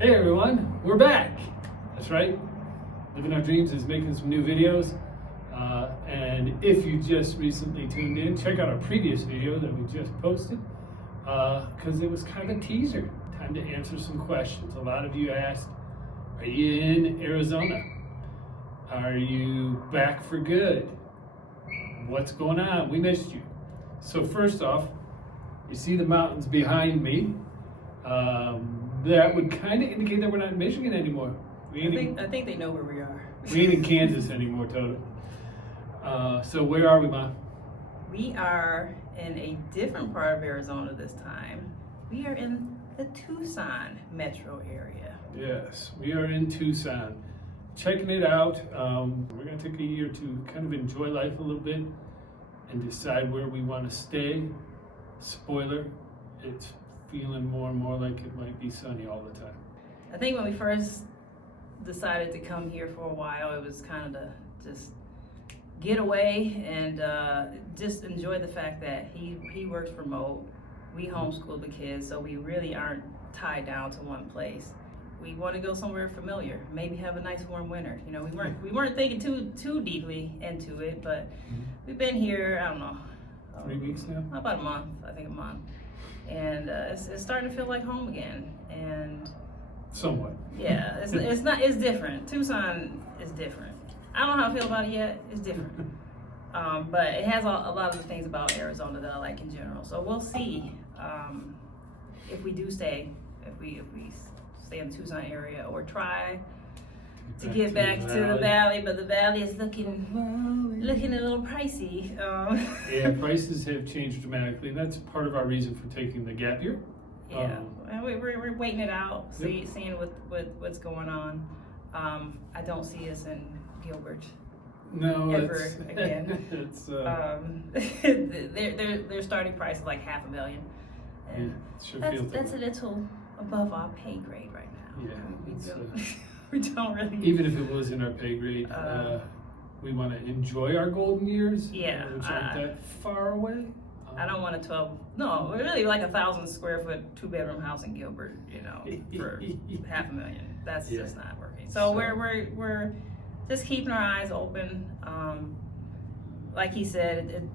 Hey everyone, we're back. That's right. Living Our Dreams is making some new videos. And if you just recently tuned in, check out our previous video that we just posted because it was kind of a teaser. Time to answer some questions. A lot of you asked, are you in Arizona? Are you back for good? What's going on? We missed you. So first off, you see the mountains behind me. That would kind of indicate that we're not in Michigan anymore. I think they know where we are. We ain't in Kansas anymore, Toto. So where are we, Ma? We are in a different part of Arizona this time. We are in the Tucson metro area. Yes, we are in Tucson. Checking it out. We're going to take a year to kind of enjoy life a little bit and decide where we want to stay. Spoiler, it's feeling more and more like it might be sunny all the time. I think when we first decided to come here for a while, it was kind of to just get away and just enjoy the fact that he works remote. We homeschool the kids, so we really aren't tied down to one place. We want to go somewhere familiar, maybe have a nice warm winter. You know, we weren't thinking too deeply into it, but we've been here, I don't know, 3 weeks now? about a month, I think a month. And it's starting to feel like home again. And somewhat. yeah, it's different. Tucson is different. I don't know how I feel about it yet. It's different. But it has a lot of the things about Arizona that I like in general. So we'll see if we do stay, if we stay in the Tucson area, or try to get back to the valley. But the valley is looking a little pricey. Yeah, prices have changed dramatically, and that's part of our reason for taking the gap year. Yeah, and we're waiting it out, seeing what's going on. I don't see us in Gilbert No, ever again. It's their starting price is like $500,000, and it sure feels that's a that way. little above our pay grade right now. Yeah, it's, we don't really. even if it was in our pay grade, we want to enjoy our golden years, Yeah, which aren't that far away. I don't want really like 1,000 square foot 2-bedroom house in Gilbert, you know, for $500,000. That's just not working. So we're just keeping our eyes open. Like he said,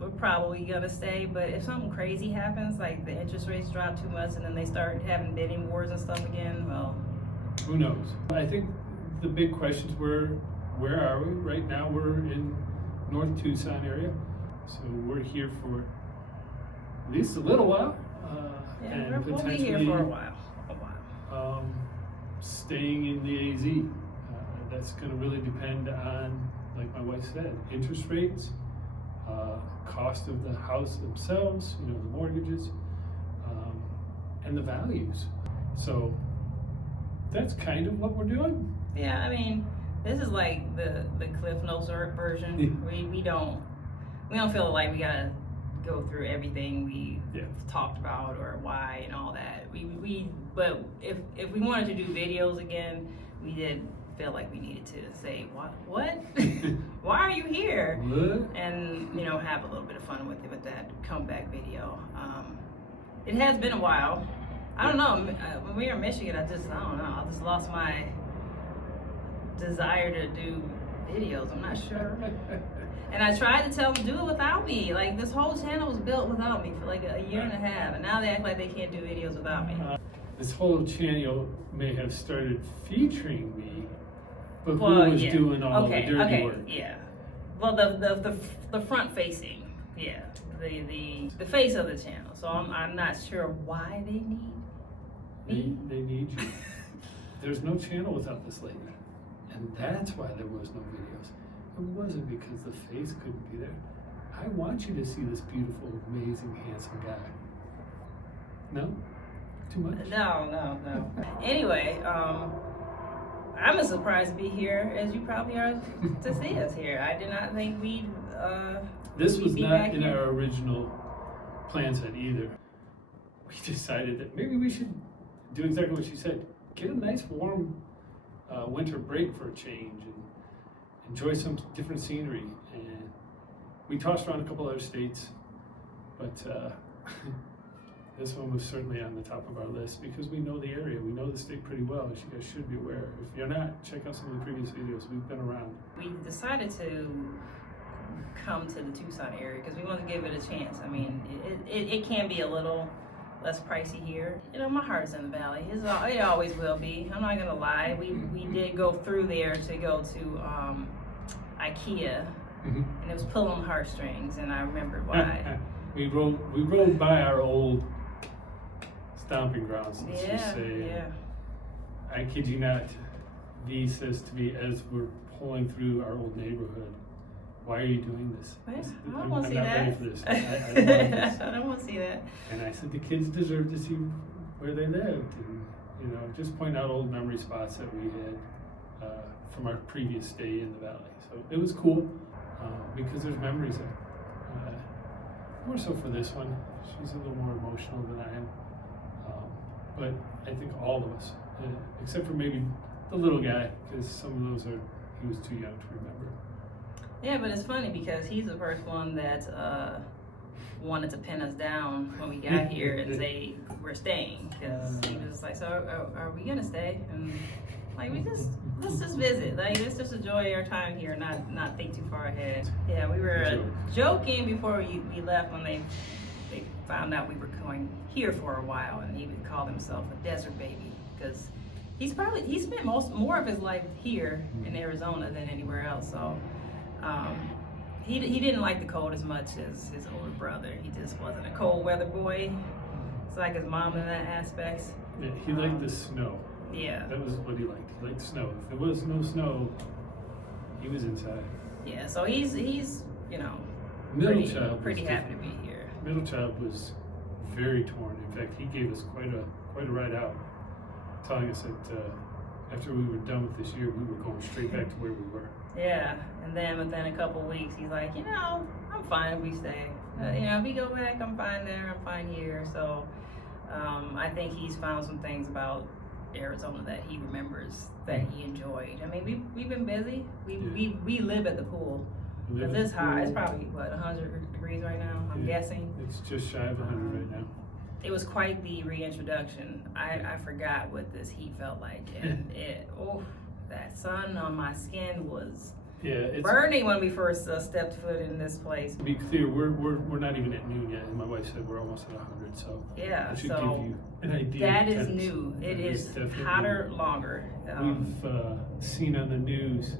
we're probably gonna stay, but if something crazy happens, like the interest rates drop too much and then they start having bidding wars and stuff again, well, who knows? I think the big questions were, where are we? Right now we're in North Tucson area. So we're here for at least a little while. And we'll be here for a while. Staying in the AZ. That's going to really depend on, like my wife said, interest rates, cost of the house themselves, you know, the mortgages, and the values. So that's kind of what we're doing. Yeah, I mean, this is like the Cliff Notes version. We don't feel like we gotta go through everything we talked about or why and all that. But if we wanted to do videos again, we did feel like we needed to say what why are you here, and you know, have a little bit of fun with that comeback video. It has been a while. I don't know, when we were in Michigan, I just lost my desire to do videos. I'm not sure. And I tried to tell them to do it without me. Like, this whole channel was built without me for like a year and a half, and now they act like they can't do videos without me. This whole channel may have started featuring me, but who was doing all the dirty work? Yeah. Well, the front facing, yeah, the face of the channel. So I'm not sure why they need me. They need you. There's no channel without this lady, and that's why there was no videos. It wasn't because the face couldn't be there. I want you to see this beautiful, amazing, handsome guy. No? Too much? No. Anyway, I'm as surprised to be here as you probably are to see us here. I did not think we'd this was be not in here. our original plan set either. We decided that maybe we should do exactly what she said. Get a nice warm winter break for a change and enjoy some different scenery. And we tossed around a couple other states, but this one was certainly on the top of our list because we know the area, we know the state pretty well, as you guys should be aware. If you're not, check out some of the previous videos. We've been around. We decided to come to the Tucson area because we want to give it a chance. I mean, it can be a little less pricey here. You know, my heart's in the valley. It always will be. I'm not gonna lie. We did go through there to go to IKEA, and it was pulling on heartstrings, and I remembered why. we rode by our old stomping grounds. Let's just say. Yeah. I kid you not. V says to me as we're pulling through our old neighborhood, "Why are you doing this?" Well, I don't I'm want to see not that. ready for this. I don't want this. I don't want to see that. And I said the kids deserve to see where they lived, and you know, just point out old memory spots that we had from our previous stay in the valley. So it was cool because there's memories there. More so for this one, she's a little more emotional than I am. But I think all of us, except for maybe the little guy, because some of those he was too young to remember. Yeah, but it's funny because he's the first one that wanted to pin us down when we got here and say we're staying, because he was like, "So are we gonna stay?" And like, let's just visit. Like, let's just enjoy our time here, not think too far ahead. Yeah, we were joking before we left when they found out we were going here for a while, and he would call himself a desert baby because he spent more of his life here in Arizona than anywhere else. So he didn't like the cold as much as his older brother. He just wasn't a cold weather boy. It's like his mom in that aspect. Yeah, he liked the snow. Yeah. That was what he liked. He liked snow. If there was no snow, he was inside. Yeah, so he's you know, pretty happy to be here. Middle child was very torn. In fact, he gave us quite a ride out, telling us that after we were done with this year, we were going straight back to where we were. Yeah, and then within a couple of weeks, he's like, you know, I'm fine if we stay. You know, if we go back, I'm fine there. I'm fine here. So I think he's found some things about Arizona that he remembers that he enjoyed. I mean, we've been busy. We live at the pool. Because it's hot. It's probably, what, 100 degrees right now, I'm guessing. It's just shy of 100 right now. It was quite the reintroduction. I forgot what this heat felt like. And that sun on my skin was burning when we first stepped foot in this place. To be clear, we're not even at noon yet, and my wife said we're almost at 100, so that should give you an idea. That is new. It is hotter longer. We've seen on the news,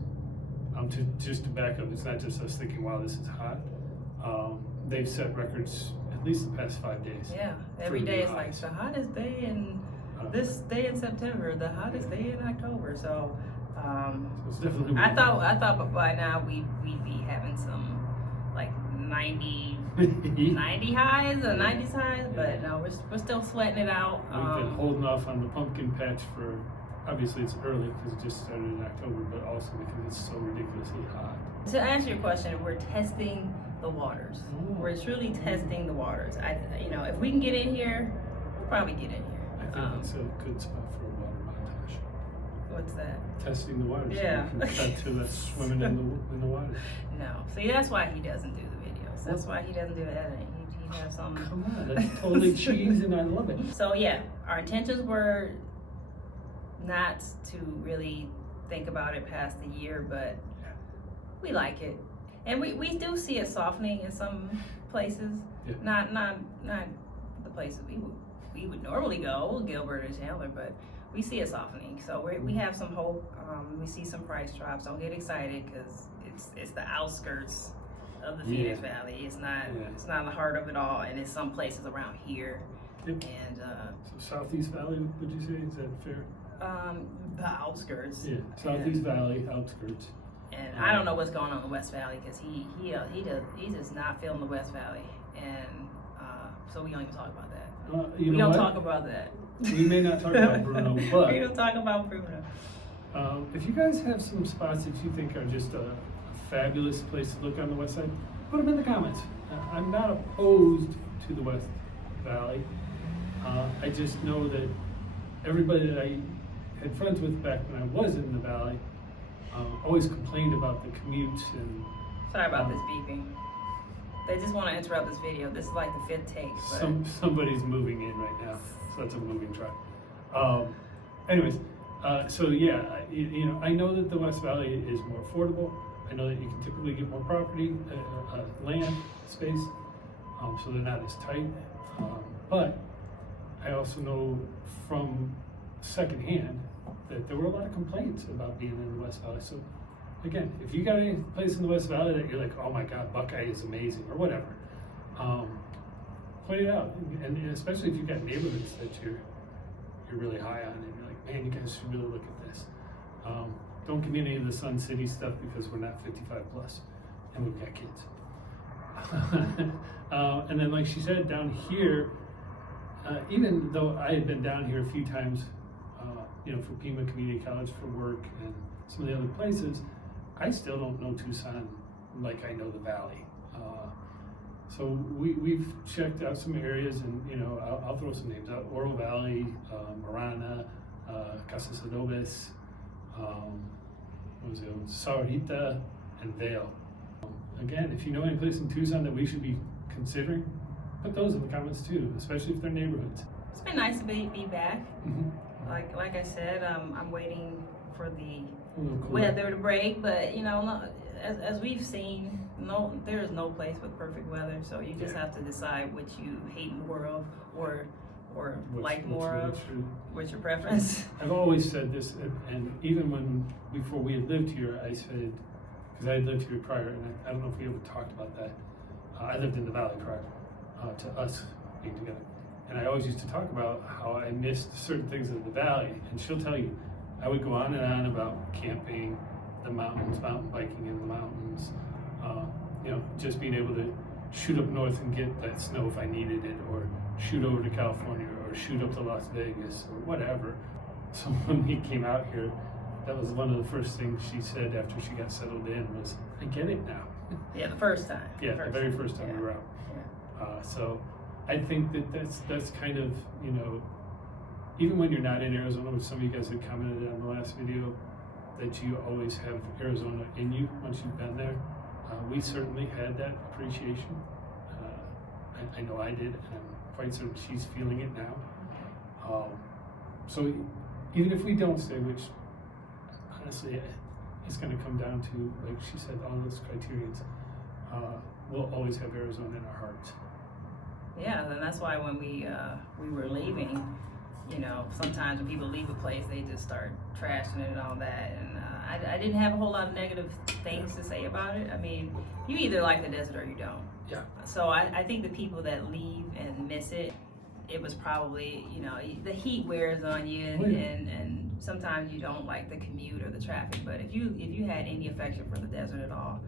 to back up, it's not just us thinking, wow, this is hot. They've set records at least the past 5 days. Yeah, every day is like the hottest day in this day in September, the hottest day in October. So it's definitely I thought by now we'd be having some like 90 highs or 90s highs, but no, we're still sweating it out. We've been holding off on the pumpkin patch for, obviously it's early because it just started in October, but also because it's so ridiculously hot. To answer your question, we're testing the waters. We're truly testing the waters. If we can get in here, we'll probably get in here. I think that's a good spot for a water montage. What's that? Testing the waters. Yeah. So we can cut to us swimming in the water. No. See, that's why he doesn't do the videos. That's why he doesn't do the editing. He has some. Come on, that's totally cheese, and I love it. So yeah, our intentions were not to really think about it past the year, but we like it, and we do see it softening in some places. Yeah. Not the places we would normally go, Gilbert or Chandler, but we see it softening. So we have some hope. We see some price drops. Don't get excited because it's the outskirts of the Phoenix Valley. It's not the heart of it all, and it's some places around here. Yep. And so Southeast Valley, would you say? Is that fair? The outskirts. Yeah, Southeast Valley, outskirts. And I don't know what's going on in the West Valley because he does not feel in the West Valley, and so we don't even talk about that. We don't talk about that. We may not talk about Bruno, but we don't talk about Bruno. If you guys have some spots that you think are just a fabulous place to look on the West Side, put them in the comments. I'm not opposed to the West Valley. I just know that everybody that I had friends with back when I was in the Valley always complained about the commutes and. Sorry about this beeping. They just want to interrupt this video. This is like the 5th take. But... Somebody's moving in right now, so that's a moving truck. Anyways, so yeah, I know that the West Valley is more affordable. I know that you can typically get more property, land space, so they're not as tight. But I also know from secondhand that there were a lot of complaints about being in the West Valley. So again, if you got any place in the West Valley that you're like, oh my God, Buckeye is amazing, or whatever, point it out. And especially if you've got neighborhoods that you're really high on, and you're like, man, you guys should really look at this. Don't give me any of the Sun City stuff because we're not 55 plus, and we've got kids. And then, like she said, down here, even though I had been down here a few times, for Pima Community College for work and some of the other places, I still don't know Tucson like I know the Valley. So we've checked out some areas, and I'll throw some names out: Oro Valley, Marana, Casas Adobes, Sahuarita, and Vail. Again, if you know any place in Tucson that we should be considering, put those in the comments too, especially if they're neighborhoods. It's been nice to be back. Mm-hmm. Like I said, I'm waiting for the weather to break, but as we've seen, there is no place with perfect weather. So you just have to decide what you hate more of, or like more of. What's your preference? I've always said this, and even before we had lived here, I said, because I had lived here prior, and I don't know if we ever talked about that. I lived in the Valley prior to us being together. And I always used to talk about how I missed certain things in the Valley. And she'll tell you, I would go on and on about camping, the mountains, mountain biking in the mountains, just being able to shoot up north and get that snow if I needed it, or shoot over to California, or shoot up to Las Vegas, or whatever. So when we came out here, that was one of the first things she said after she got settled in was, I get it now. Yeah, the first time. Yeah, the very first time we were out. Yeah. So I think that's kind of, even when you're not in Arizona, which some of you guys had commented on the last video, that you always have Arizona in you once you've been there. We certainly had that appreciation. I know I did, and I'm quite certain she's feeling it now. So even if we don't stay, which honestly it's going to come down to, like she said, all those criterions, we'll always have Arizona in our hearts. Yeah, and that's why when we were leaving, sometimes when people leave a place, they just start trashing it and all that. And I didn't have a whole lot of negative things to say about it. I mean, you either like the desert or you don't. Yeah. So I think the people that leave and miss it, it was probably, the heat wears on you, and sometimes you don't like the commute or the traffic. But if you had any affection for the desert at all,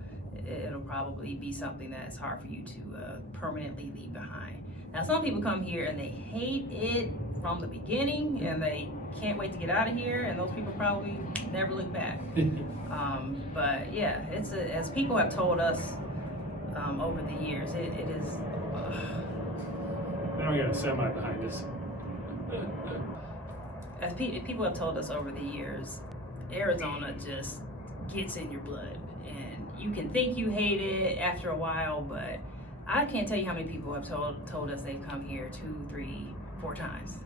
it'll probably be something that's hard for you to permanently leave behind. Now, some people come here and they hate it from the beginning, and they can't wait to get out of here, and those people probably never look back. But yeah, as people have told us over the years, it is. Now we got a semi behind us. As people have told us over the years, Arizona just gets in your blood, and you can think you hate it after a while, but I can't tell you how many people have told us they've come here 2, 3, 4 times.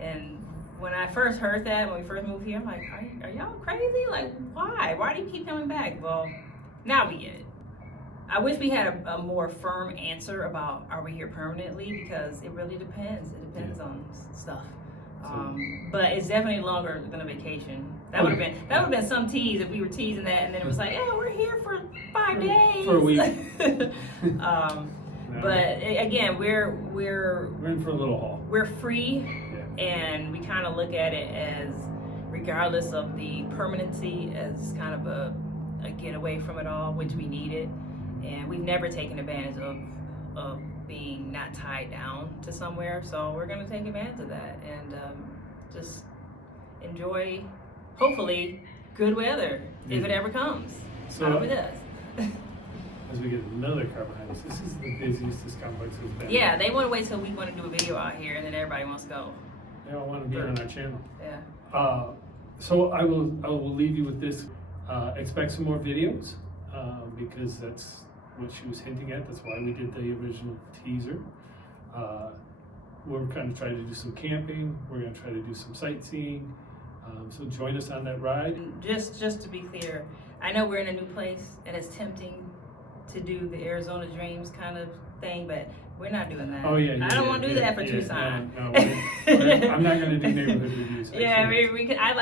And when I first heard that, when we first moved here, I'm like, are y'all crazy? Like, why? Why do you keep coming back? Well, now we get it. I wish we had a more firm answer about are we here permanently, because it really depends. It depends on stuff. But it's definitely longer than a vacation. That would have been some tease if we were teasing that, and then it was like, yeah, we're here for 5 days. For a week. But again, we're in for a little haul. We're free, and we kind of look at it as, regardless of the permanency, as kind of a getaway from it all, which we needed. And we've never taken advantage of being not tied down to somewhere, so we're going to take advantage of that and just enjoy, hopefully, good weather if it ever comes. So, I hope it does. As we get another car behind us, this is the busiest this complex has been. Yeah, they want to wait till we want to do a video out here, and then everybody wants to go. They all want to be on our channel. Yeah. So I will leave you with this. Expect some more videos because that's what she was hinting at. That's why we did the original teaser. We're kind of trying to do some camping. We're going to try to do some sightseeing. So join us on that ride. Just to be clear, I know we're in a new place and it's tempting to do the Arizona Dreams kind of thing, but we're not doing that. Oh yeah, I don't want to do that for Tucson. No, I'm not going to do neighborhood reviews. Yeah, we could. I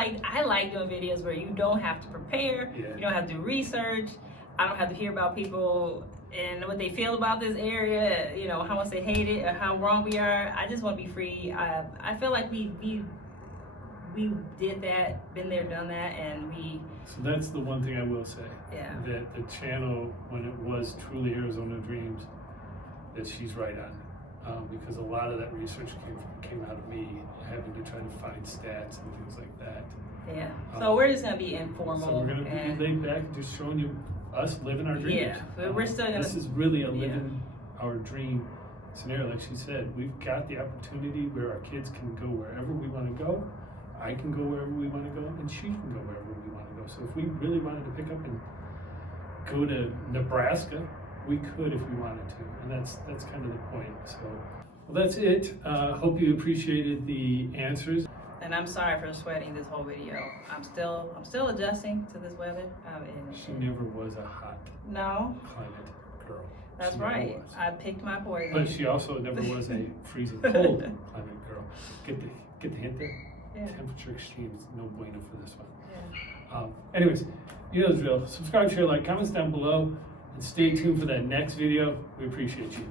like doing videos where you don't have to prepare. Yeah. You don't have to do research. I don't have to hear about people and what they feel about this area. You know, how much they hate it or how wrong we are. I just want to be free. I feel like we did that, been there, done that, and we. So that's the one thing I will say. Yeah. That the channel, when it was truly Arizona Dreams, that she's right on, because a lot of that research came out of me having to try to find stats and things like that. Yeah. So we're just gonna be informal. So we're gonna be laid back, just showing you us living our dreams. Yeah, we're still gonna. This is really a living our dream scenario. Like she said, we've got the opportunity where our kids can go wherever we want to go. I can go wherever we want to go, and she can go wherever we want to go. So if we really wanted to pick up and go to Nebraska, we could if we wanted to, and that's kind of the point. So, well, that's it. Hope you appreciated the answers. And I'm sorry for sweating this whole video. I'm still adjusting to this weather. She never was a hot climate girl. That's she right. I picked my poison. But she also never was a freezing cold climate girl. Get the hint there? Yeah. Temperature extremes, no bueno for this one. Yeah. Anyways, you know the drill. Subscribe, share, like, comments down below, and stay tuned for that next video. We appreciate you.